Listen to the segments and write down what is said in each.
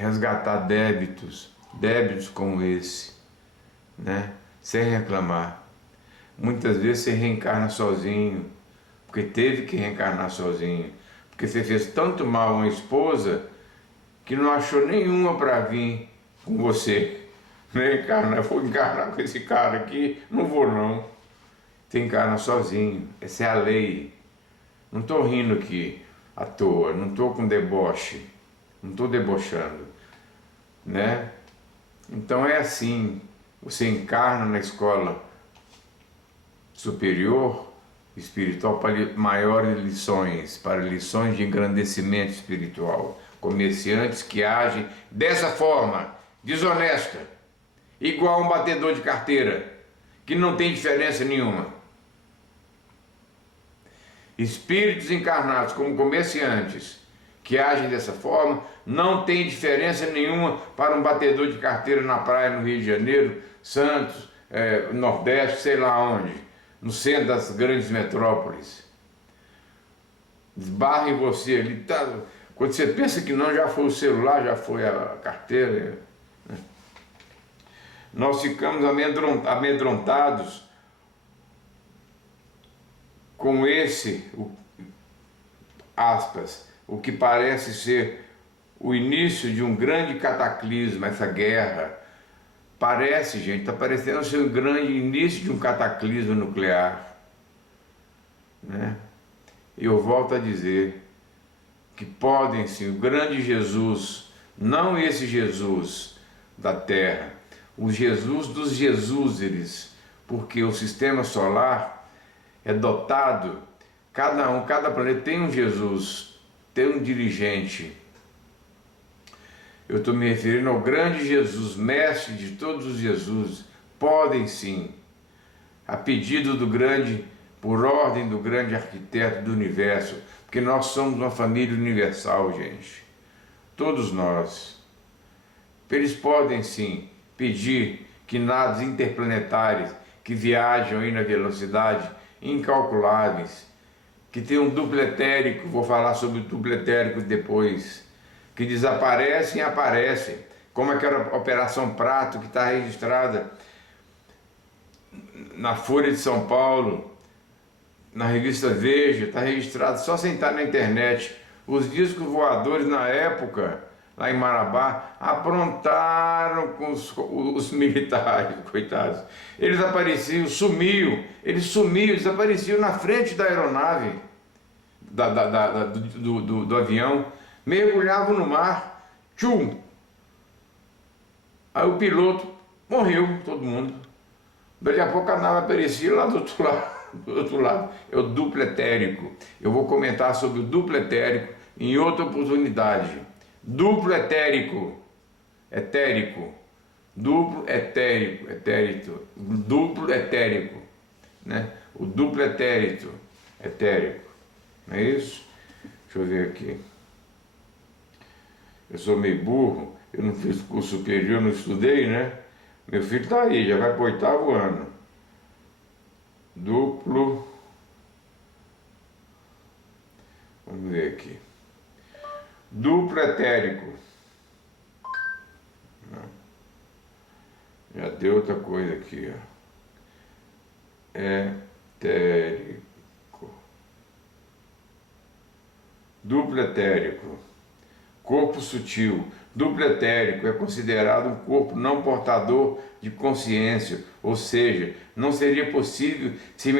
resgatar débitos como esse, né? Sem reclamar. Muitas vezes você reencarna sozinho, porque teve que reencarnar sozinho, porque você fez tanto mal a uma esposa que não achou nenhuma para vir com você. Reencarnar, vou encarnar com esse cara aqui, não vou não. Você encarna sozinho, essa é a lei. Não estou rindo aqui à toa, não estou com deboche, não estou debochando, né? Então é assim, você encarna na escola superior, espiritual, para maiores lições, para lições de engrandecimento espiritual. Comerciantes que agem dessa forma, desonesta, igual um batedor de carteira, que não tem diferença nenhuma. Espíritos encarnados como comerciantes que agem dessa forma não tem diferença nenhuma para um batedor de carteira na praia no Rio de Janeiro, Santos, Nordeste, sei lá onde, no centro das grandes metrópoles. Esbarra em você ali, tá, quando você pensa que não, já foi o celular, já foi a carteira. Né? Nós ficamos amedrontados com aspas, o que parece ser o início de um grande cataclisma, essa guerra. Parece, gente, está parecendo ser o grande início de um cataclisma nuclear. Né? Eu volto a dizer que podem sim, o grande Jesus, não esse Jesus da Terra, o Jesus dos Jesúseres, porque o sistema solar é dotado, cada planeta tem um Jesus, tem um dirigente. Eu estou me referindo ao grande Jesus, mestre de todos os Jesus. Podem sim, a pedido do grande, por ordem do grande arquiteto do universo, porque nós somos uma família universal, gente. Todos nós. Eles podem sim pedir que naves interplanetárias que viajam aí na velocidade incalculáveis, que tem um duplo etérico, vou falar sobre o duplo etérico depois, que desaparecem e aparecem, como aquela Operação Prato que está registrada na Folha de São Paulo, na revista Veja, está registrado só sem estar na internet. Os discos voadores na época, lá em Marabá, aprontaram com os militares, coitados. Eles apareciam, desapareciam na frente da aeronave, do avião, mergulhavam no mar, tchum! Aí o piloto morreu, todo mundo. Daqui a pouco a nave aparecia lá do outro lado. Do outro lado, é o duplo etérico. Eu vou comentar sobre o duplo etérico em outra oportunidade. Duplo etérico, duplo etérico, duplo etérico, né? O duplo etérico, não é isso? Deixa eu ver aqui. Eu sou meio burro, eu não fiz curso superior, não estudei, né? Meu filho está aí, já vai para o 8º ano. Duplo, vamos ver aqui. Duplo etérico. Já deu outra coisa aqui, ó. Etérico. Duplo etérico. Corpo sutil. Duplo etérico é considerado um corpo não portador de consciência, ou seja, não seria possível se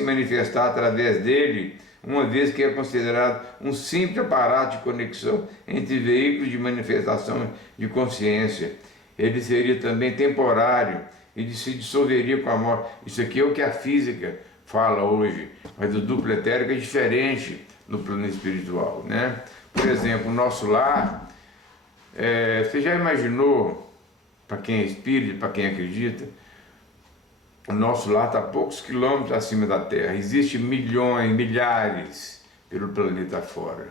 manifestar através dele, uma vez que é considerado um simples aparato de conexão entre veículos de manifestação de consciência. Ele seria também temporário e se dissolveria com a morte. Isso aqui é o que a física fala hoje, mas o duplo etérico é diferente no plano espiritual, né? Por exemplo, o nosso lar, você já imaginou, para quem é espírita, para quem acredita, o nosso lar está a poucos quilômetros acima da Terra. Existem milhões, milhares pelo planeta fora,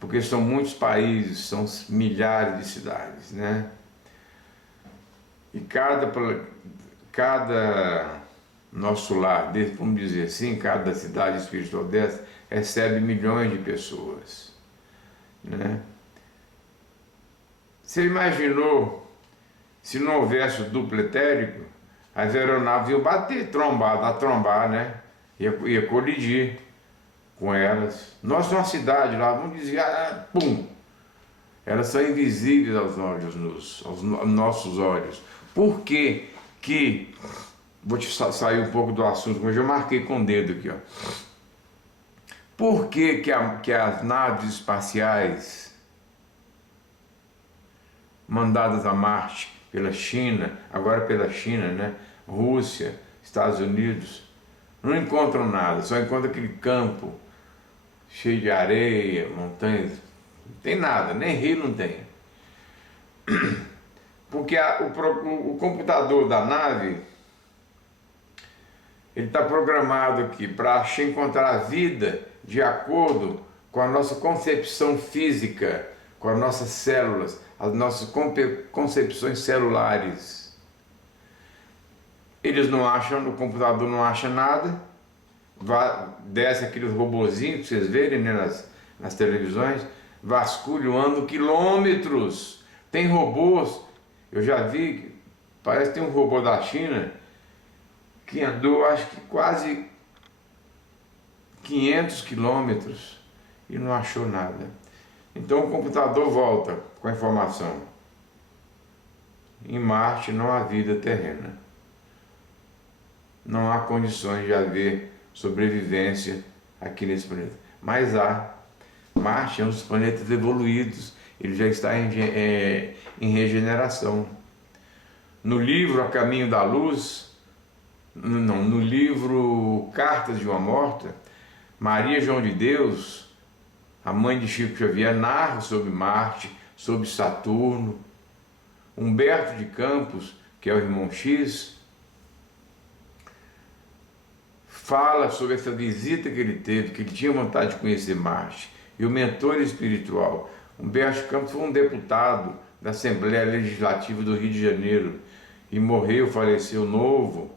porque são muitos países, são milhares de cidades, né? E cada nosso lar, vamos dizer assim, cada cidade espiritual dessa, recebe milhões de pessoas, né? Você imaginou se não houvesse o duplo etérico, as aeronaves iam bater, trombar, né? Ia colidir com elas. Nós, numa cidade lá, vamos dizer, pum! Elas são invisíveis aos olhos, aos nossos olhos. Por que que... Vou te sair um pouco do assunto, mas eu marquei com o dedo aqui, ó. Por que que as naves espaciais mandadas a Marte pela China, agora pela China, né? Rússia, Estados Unidos, não encontram nada, só encontram aquele campo cheio de areia, montanhas, não tem nada, nem rio não tem. Porque o computador da nave, ele está programado aqui para encontrar a vida de acordo com a nossa concepção física, com as nossas células, as nossas concepções celulares. Eles não acham, o computador não acha nada, desce aqueles robozinhos que vocês verem, né, nas televisões, vasculhando quilômetros. Tem robôs, eu já vi, parece que tem um robô da China que andou, acho que quase 500 quilômetros e não achou nada. Então o computador volta com a informação: em Marte não há vida terrena, não há condições de haver sobrevivência aqui nesse planeta. Mas há. Marte é um dos planetas evoluídos, ele já está em regeneração. No livro A Caminho da Luz, no livro Cartas de uma Morta, Maria João de Deus, a mãe de Chico Xavier, narra sobre Marte, sobre Saturno. Humberto de Campos, que é o irmão X, fala sobre essa visita que ele teve, que ele tinha vontade de conhecer Marte. E o mentor espiritual, Humberto de Campos, foi um deputado da Assembleia Legislativa do Rio de Janeiro e morreu, faleceu novo,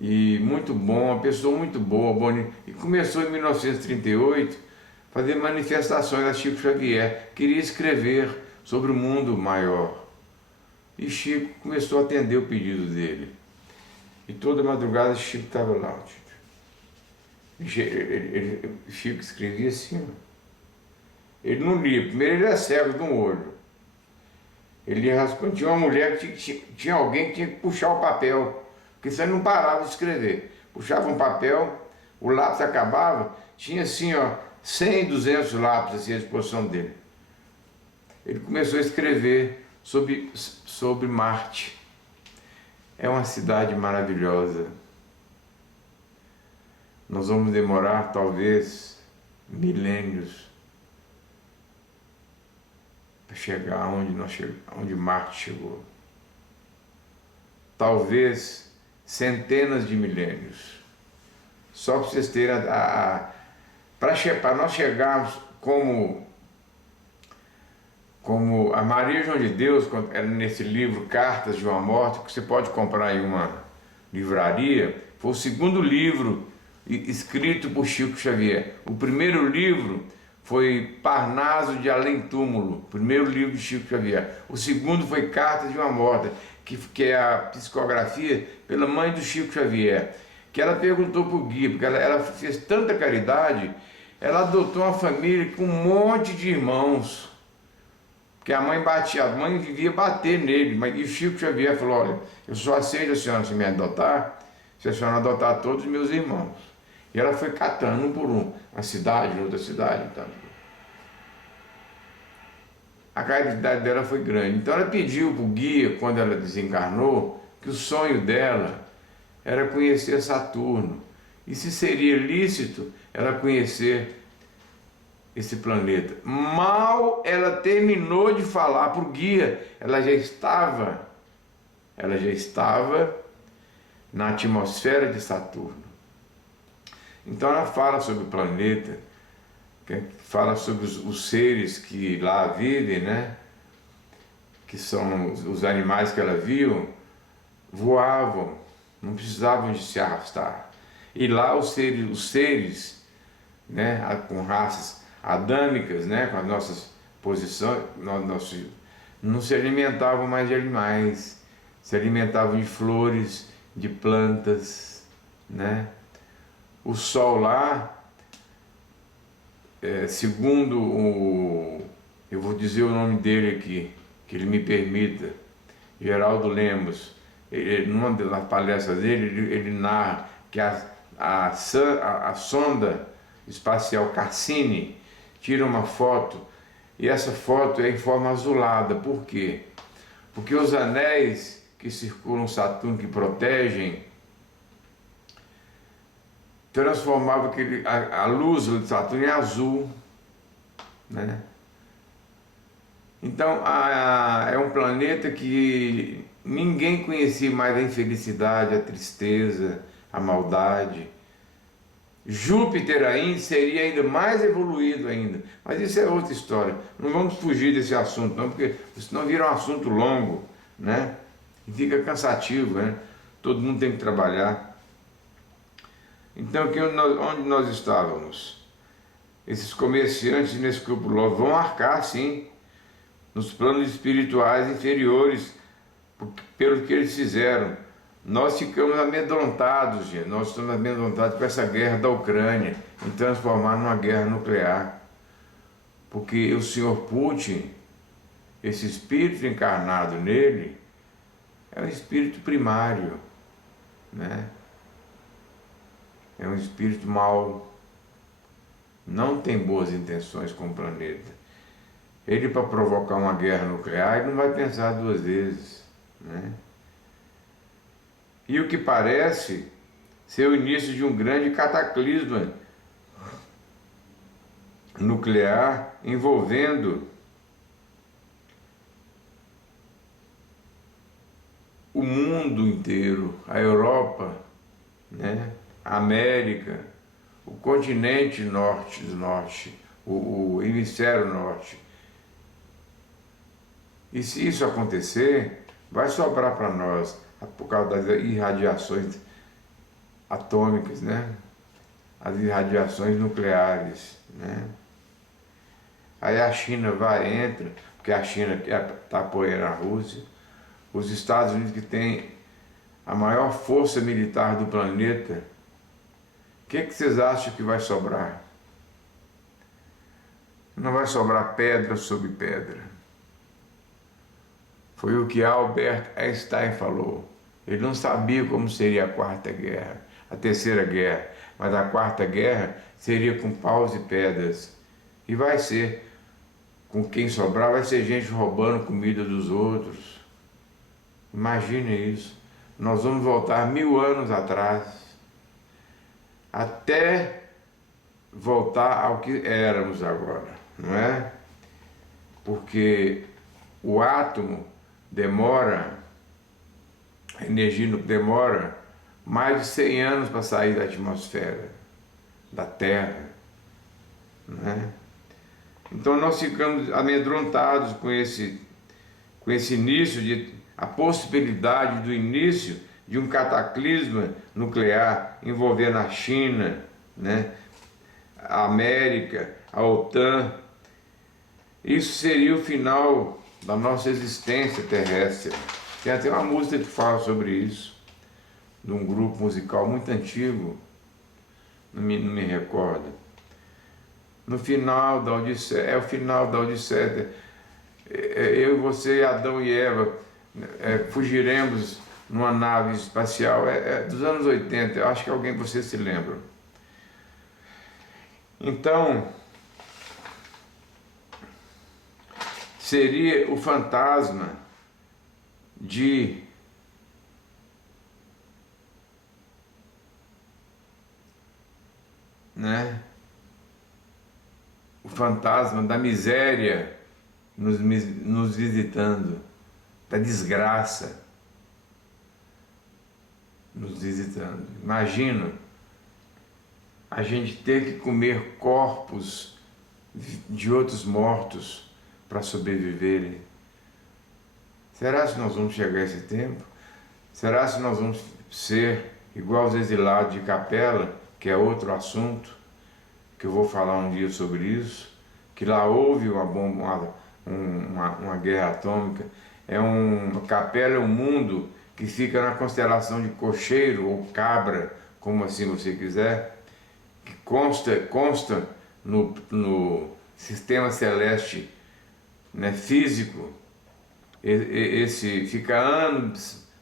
e muito bom, uma pessoa muito boa, bonita. E começou em 1938 a fazer manifestações a Chico Xavier, queria escrever sobre o mundo maior. E Chico começou a atender o pedido dele. E toda madrugada Chico estava lá. Chico escrevia assim. Ele não lia, primeiro ele era cego de um olho. Ele ia rascunhando, tinha uma mulher que tinha alguém que tinha que puxar o papel, porque senão ele não parava de escrever. Puxava um papel, o lápis acabava, tinha assim, ó, 100, 200 lápis assim, à disposição dele. Ele começou a escrever sobre Marte. É uma cidade maravilhosa. Nós vamos demorar talvez milênios para chegar onde Marte chegou. Talvez centenas de milênios. Só para vocês terem para nós chegarmos como a Maria João de Deus, era nesse livro Cartas de uma Morte, que você pode comprar em uma livraria, foi o segundo livro escrito por Chico Xavier. O primeiro livro foi Parnaso de Além Túmulo, primeiro livro de Chico Xavier. O segundo foi Cartas de uma Morta, que é a psicografia pela mãe do Chico Xavier, que ela perguntou para o guia, porque ela fez tanta caridade, ela adotou uma família com um monte de irmãos, porque a mãe vivia bater nele, e o Chico Xavier falou: olha, eu só aceito a senhora se me adotar, se a senhora adotar todos os meus irmãos. E ela foi catando um por um, uma cidade, outra cidade, então. A caridade dela foi grande. Então ela pediu para o guia, quando ela desencarnou, que o sonho dela era conhecer Saturno. E se seria lícito ela conhecer esse planeta. Mal ela terminou de falar para o guia, ela já estava na atmosfera de Saturno. Então ela fala sobre o planeta, fala sobre os seres que lá vivem, né? Que são os animais que ela viu, voavam, não precisavam de se arrastar. E lá os seres, né, com raças adâmicas, né, com as nossas posições, não se alimentavam mais de animais, se alimentavam de flores, de plantas, né? O sol lá, segundo eu vou dizer o nome dele aqui, que ele me permita, Geraldo Lemos, numa das palestras dele, ele narra que a sonda espacial Cassini tira uma foto, e essa foto é em forma azulada. Por quê? Porque os anéis que circulam Saturno, que protegem, transformavam a luz de Saturno em azul, né? Então é um planeta que ninguém conhecia mais a infelicidade, a tristeza, a maldade. Júpiter ainda seria ainda mais evoluído ainda, mas isso é outra história. Não vamos fugir desse assunto não, porque senão vira um assunto longo, né? E fica cansativo, né? Todo mundo tem que trabalhar. Então aqui onde nós estávamos, esses comerciantes inescrupulosos vão arcar sim nos planos espirituais inferiores pelo que eles fizeram. Nós ficamos amedrontados, gente. Nós estamos amedrontados com essa guerra da Ucrânia, em transformar numa guerra nuclear. Porque o senhor Putin, esse espírito encarnado nele, é um espírito primário, né? É um espírito mau, não tem boas intenções com o planeta. Ele, para provocar uma guerra nuclear, ele não vai pensar duas vezes, né? E o que parece ser o início de um grande cataclisma nuclear envolvendo o mundo inteiro, a Europa, né? A América, o continente norte, o hemisfério norte. E se isso acontecer, vai sobrar para nós, por causa das irradiações atômicas, né? As irradiações nucleares, né? Aí a China entra, porque a China está apoiando a Rússia, os Estados Unidos, que tem a maior força militar do planeta. O que vocês acham que vai sobrar? Não vai sobrar pedra sobre pedra. Foi o que Albert Einstein falou. Ele não sabia como seria a quarta guerra, a terceira guerra, mas a quarta guerra seria com paus e pedras. E vai ser, com quem sobrar, vai ser gente roubando comida dos outros. Imagine isso. Nós vamos voltar 1000 anos atrás, até voltar ao que éramos agora, não é? Porque o átomo demora, a energia demora mais de 100 anos para sair da atmosfera, da Terra, não é? Então nós ficamos amedrontados com esse início, a possibilidade do início de um cataclisma nuclear envolvendo a China, né? A América, a OTAN. Isso seria o final da nossa existência terrestre. Tem até uma música que fala sobre isso, de um grupo musical muito antigo, não me recordo. No final da Odisseia, é o final da Odisseia, eu e você, Adão e Eva, fugiremos numa nave espacial, dos anos 80, eu acho que alguém, você se lembra. Então, seria o fantasma o fantasma da miséria nos visitando, da desgraça nos visitando. Imagina a gente ter que comer corpos de outros mortos para sobreviverem. Será que nós vamos chegar a esse tempo? Será que nós vamos ser igual aos exilados de Capela, que é outro assunto, que eu vou falar um dia sobre isso, que lá houve uma bomba, uma guerra atômica. Uma Capela é um mundo que fica na constelação de Cocheiro ou Cabra, como assim você quiser, que consta no sistema celeste, né, físico. Esse fica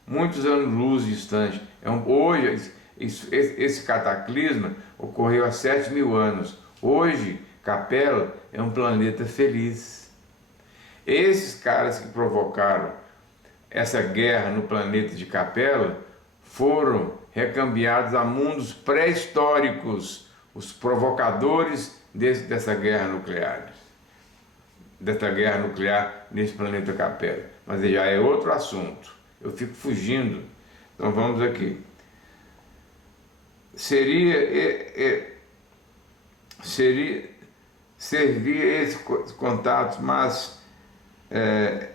muitos anos-luz distante. Hoje, esse cataclisma ocorreu há 7.000 anos. Hoje, Capela é um planeta feliz. Esses caras que provocaram essa guerra no planeta de Capela foram recambiados a mundos pré-históricos, os provocadores dessa guerra nuclear. Dessa guerra nuclear nesse planeta Capela. Mas já é outro assunto. Eu fico fugindo. Então vamos aqui. Servir esses contatos, mas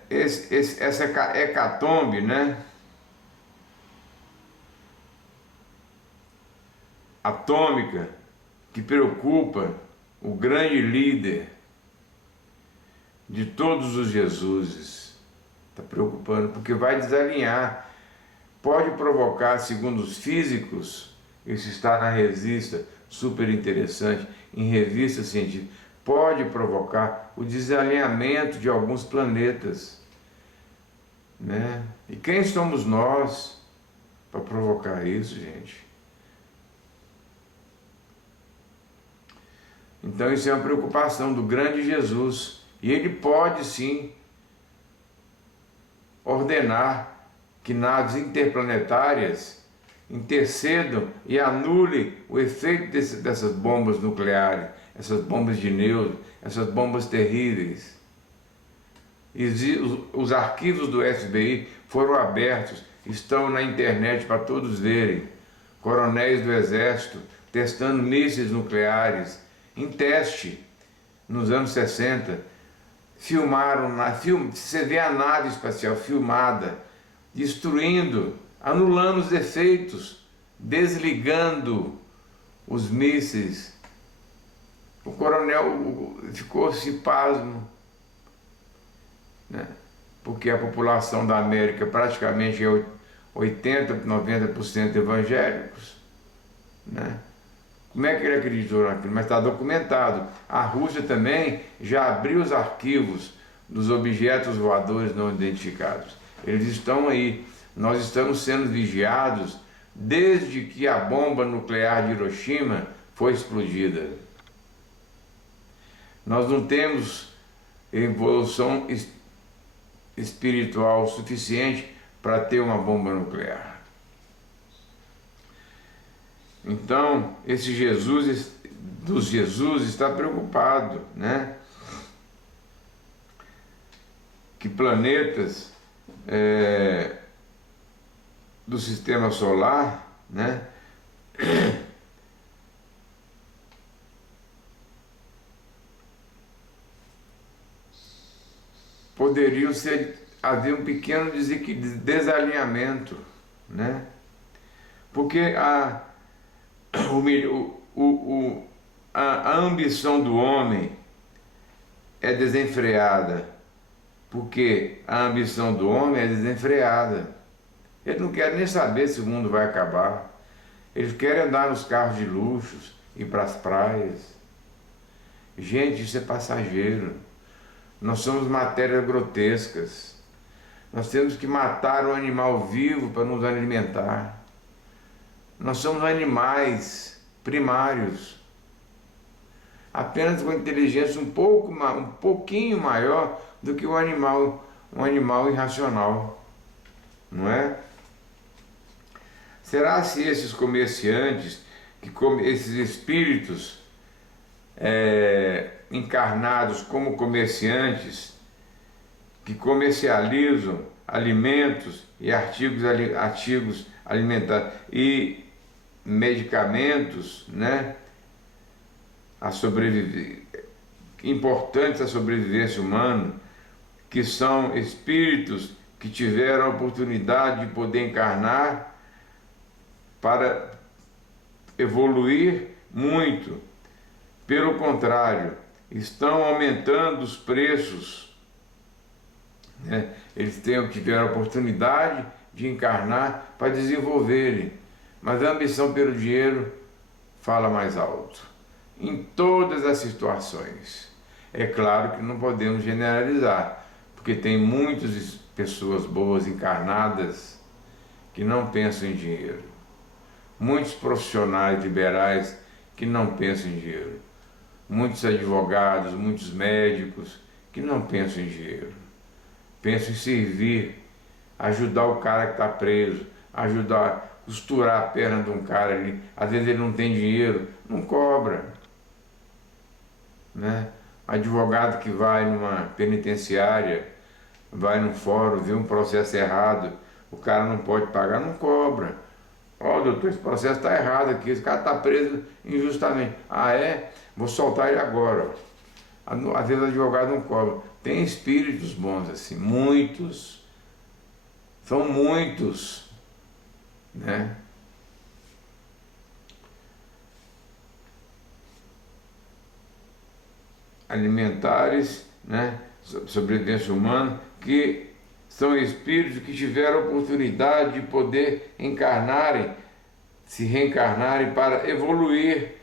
essa hecatombe, né, atômica, que preocupa o grande líder de todos os Jesuses, está preocupando, porque vai desalinhar, pode provocar, segundo os físicos, isso está na revista, super interessante, em revista científica, pode provocar o desalinhamento de alguns planetas, né? E quem somos nós para provocar isso, gente? Então isso é uma preocupação do grande Jesus, e ele pode sim ordenar que naves interplanetárias intercedam e anulem o efeito dessas bombas nucleares, essas bombas de nêutrons, essas bombas terríveis. E os arquivos do FBI foram abertos, estão na internet para todos verem. Coronéis do Exército testando mísseis nucleares em teste nos anos 60. Você vê a nave espacial filmada, destruindo, anulando os efeitos, desligando os mísseis. O coronel ficou-se pasmo, né? Porque a população da América praticamente é 80%, 90% evangélicos, né? Como é que ele acreditou naquilo? Mas está documentado. A Rússia também já abriu os arquivos dos objetos voadores não identificados. Eles estão aí. Nós estamos sendo vigiados desde que a bomba nuclear de Hiroshima foi explodida. Nós não temos evolução espiritual suficiente para ter uma bomba nuclear. Então, esse Jesus está preocupado, né? Que planetas do sistema solar, né, poderiam haver um pequeno desalinhamento, né? Porque a ambição do homem é desenfreada, porque a ambição do homem é desenfreada. Ele não quer nem saber se o mundo vai acabar. Eles querem andar nos carros de luxo, ir para as praias. Gente, isso é passageiro. Nós somos matérias grotescas. Nós temos que matar o animal vivo para nos alimentar. Nós somos animais primários, apenas com inteligência um pouquinho maior do que um animal irracional, não é? Será se esses comerciantes, esses espíritos encarnados como comerciantes, que comercializam alimentos e artigos alimentares e medicamentos, né, importantes à sobrevivência humana, que são espíritos que tiveram a oportunidade de poder encarnar para evoluir muito. Pelo contrário, estão aumentando os preços né? Eles tiveram a oportunidade de encarnar para desenvolverem, mas a ambição pelo dinheiro fala mais alto em todas as situações. É claro que não podemos generalizar, porque tem muitas pessoas boas encarnadas que não pensam em dinheiro, muitos profissionais liberais que não pensam em dinheiro, muitos advogados, muitos médicos que não pensam em dinheiro, pensam em servir, ajudar o cara que está preso, ajudar, costurar a perna de um cara ali. Às vezes ele não tem dinheiro, não cobra, né? Advogado que vai numa penitenciária, vai num fórum, vê um processo errado, o cara não pode pagar, não cobra. Ó, doutor, esse processo está errado aqui, esse cara está preso injustamente. Ah, é? Vou soltar ele agora. Às vezes o advogado não cobra. Tem espíritos bons assim, muitos, são muitos, né? Alimentares, né? Sobrevivência humana, que são espíritos que tiveram a oportunidade de poder encarnarem, se reencarnarem para evoluir,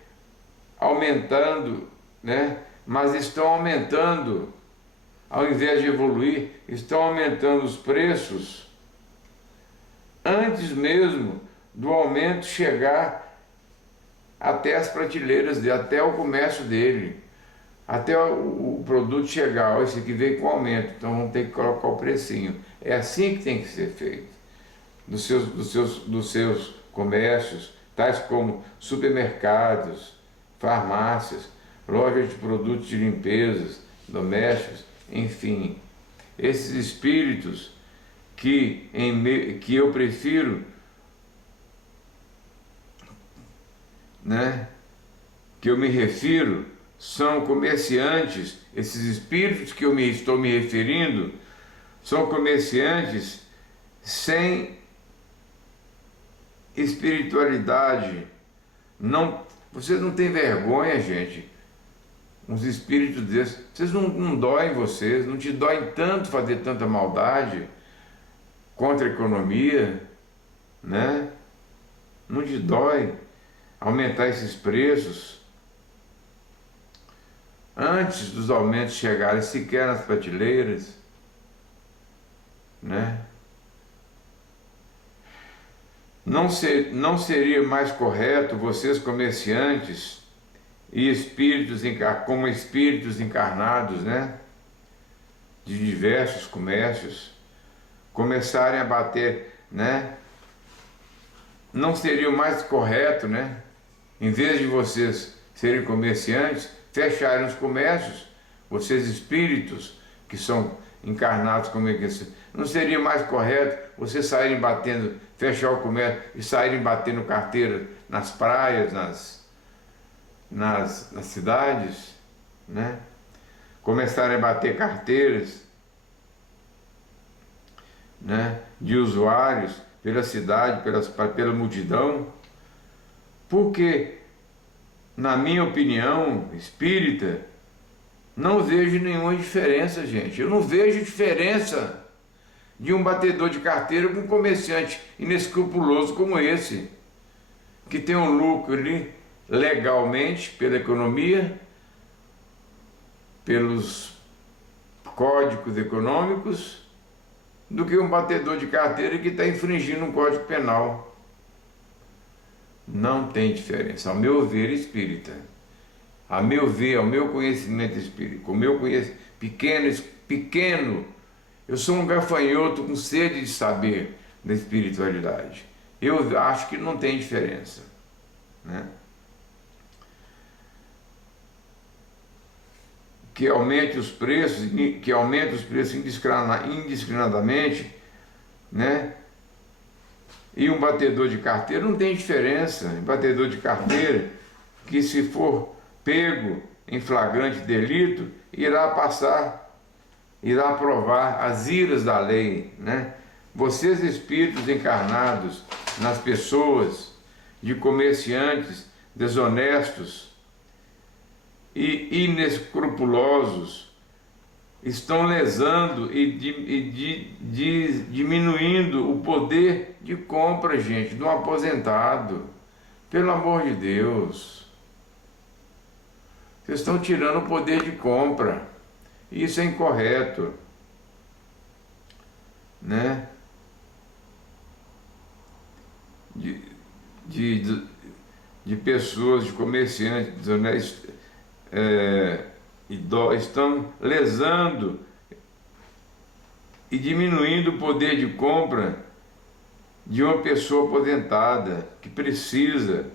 aumentando, né? Mas estão aumentando, ao invés de evoluir, estão aumentando os preços antes mesmo do aumento chegar até as prateleiras, até o comércio dele. Até o produto chegar, ó, esse aqui veio com aumento, então vamos ter que colocar o precinho. É assim que tem que ser feito. Dos seus comércios, tais como supermercados, farmácias, lojas de produtos de limpeza, domésticos, enfim. Esses espíritos que eu prefiro, né, que eu me refiro, são comerciantes. Esses espíritos que eu estou me referindo são comerciantes sem espiritualidade. Não, vocês não têm vergonha, gente. Uns espíritos desses, vocês não doem vocês, não te doem tanto fazer tanta maldade contra a economia, né? Não te dói aumentar esses preços antes dos aumentos chegarem sequer nas prateleiras, né? Não seria mais correto vocês, comerciantes e espíritos, como espíritos encarnados, né, de diversos comércios, começarem a bater, né? Não seria mais correto, né, em vez de vocês serem comerciantes, fecharem os comércios, vocês espíritos que são encarnados como não seria mais correto vocês saírem batendo, fechar o comércio e saírem batendo carteira nas praias, nas cidades, né? Começarem a bater carteiras, né, de usuários pela cidade, pela multidão, porque, na minha opinião espírita, não vejo nenhuma diferença, gente. Eu não vejo diferença de um batedor de carteira com um comerciante inescrupuloso como esse, que tem um lucro ali legalmente pela economia, pelos códigos econômicos, do que um batedor de carteira que está infringindo um código penal. Não tem diferença, ao meu ver espírita. A meu ver, ao meu conhecimento espírita, o meu conhecimento pequeno, eu sou um gafanhoto com sede de saber da espiritualidade. Eu acho que não tem diferença, né? Que aumente os preços indiscriminadamente, né? E um batedor de carteira não tem diferença. Um batedor de carteira que, se for pego em flagrante delito, irá provar as iras da lei, né? Vocês, espíritos encarnados nas pessoas, de comerciantes desonestos e inescrupulosos, estão lesando e diminuindo o poder de compra, gente, do aposentado. Pelo amor de Deus. Vocês estão tirando o poder de compra. Isso é incorreto, né? De pessoas, de comerciantes desonestos, estão lesando e diminuindo o poder de compra de uma pessoa aposentada que precisa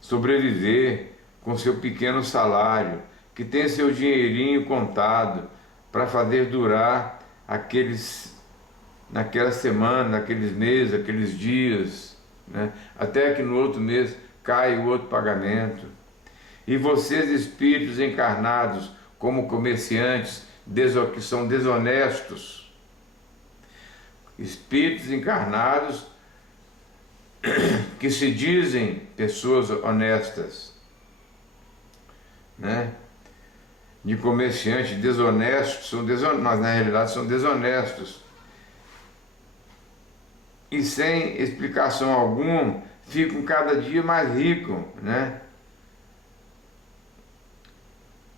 sobreviver com seu pequeno salário, que tem seu dinheirinho contado para fazer durar naquela semana, naqueles meses, aqueles dias, né? Até que no outro mês cai o outro pagamento. E vocês, espíritos encarnados como comerciantes, que são desonestos, espíritos encarnados que se dizem pessoas honestas, né? De comerciantes desonestos, mas na realidade são desonestos. E sem explicação alguma, ficam cada dia mais ricos, né?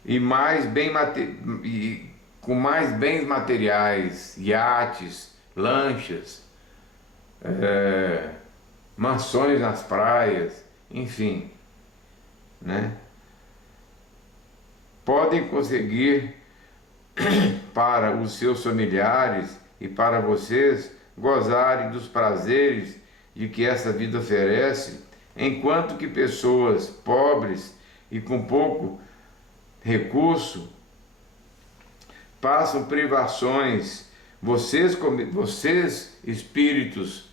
E com mais bens materiais, iates, lanchas, mansões nas praias, enfim, né? Podem conseguir para os seus familiares e para vocês gozarem dos prazeres de que essa vida oferece, enquanto que pessoas pobres e com pouco recurso passam privações. Vocês espíritos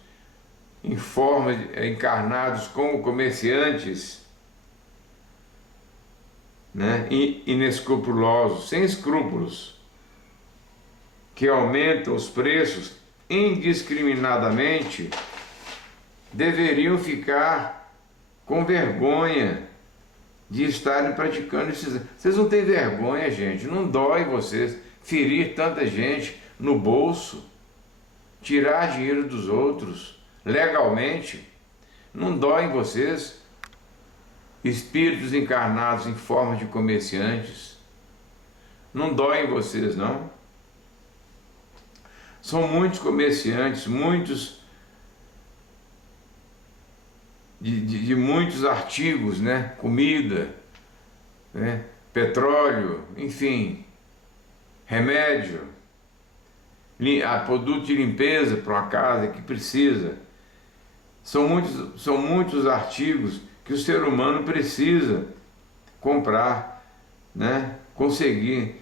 em forma encarnados como comerciantes, né, inescrupulosos, sem escrúpulos, que aumentam os preços indiscriminadamente, deveriam ficar com vergonha de estarem praticando esses... Vocês não têm vergonha, gente? Não dói vocês ferir tanta gente no bolso, tirar dinheiro dos outros legalmente? Não dói em vocês? Espíritos encarnados em forma de comerciantes, não dói em vocês, não? São muitos comerciantes, muitos de muitos artigos, né? Comida, né? Petróleo, enfim, remédio, produto de limpeza para uma casa que precisa. São muitos artigos que o ser humano precisa comprar, né? Conseguir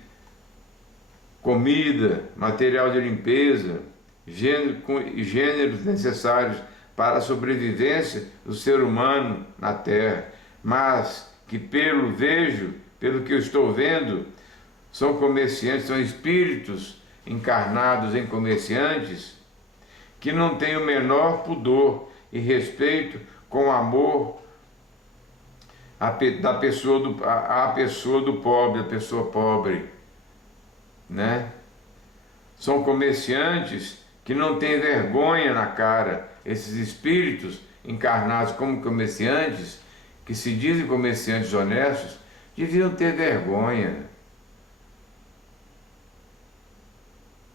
comida, material de limpeza, gêneros necessários para a sobrevivência do ser humano na Terra, mas que pelo que eu estou vendo, são comerciantes, são espíritos encarnados em comerciantes que não têm o menor pudor e respeito com o amor à pessoa do pobre, a pessoa pobre, né? São comerciantes que não têm vergonha na cara. Esses espíritos encarnados como comerciantes, que se dizem comerciantes honestos, deviam ter vergonha.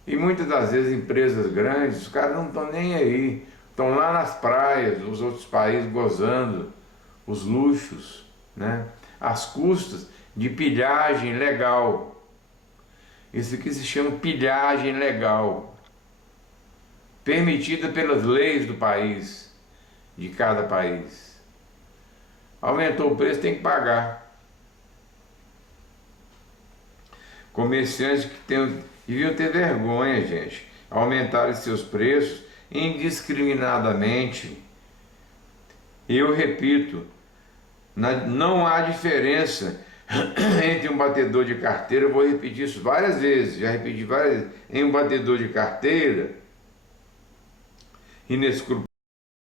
E muitas das vezes empresas grandes, os caras não estão nem aí, estão lá nas praias dos outros países gozando os luxos, né? Às custas de pilhagem legal. Isso aqui se chama pilhagem legal, permitida pelas leis do país, de cada país. Aumentou o preço, tem que pagar. Comerciantes que deviam ter vergonha, gente, aumentarem seus preços indiscriminadamente. Eu repito, não há diferença entre um batedor de carteira, eu vou repetir isso várias vezes, já repeti várias vezes, em um batedor de carteira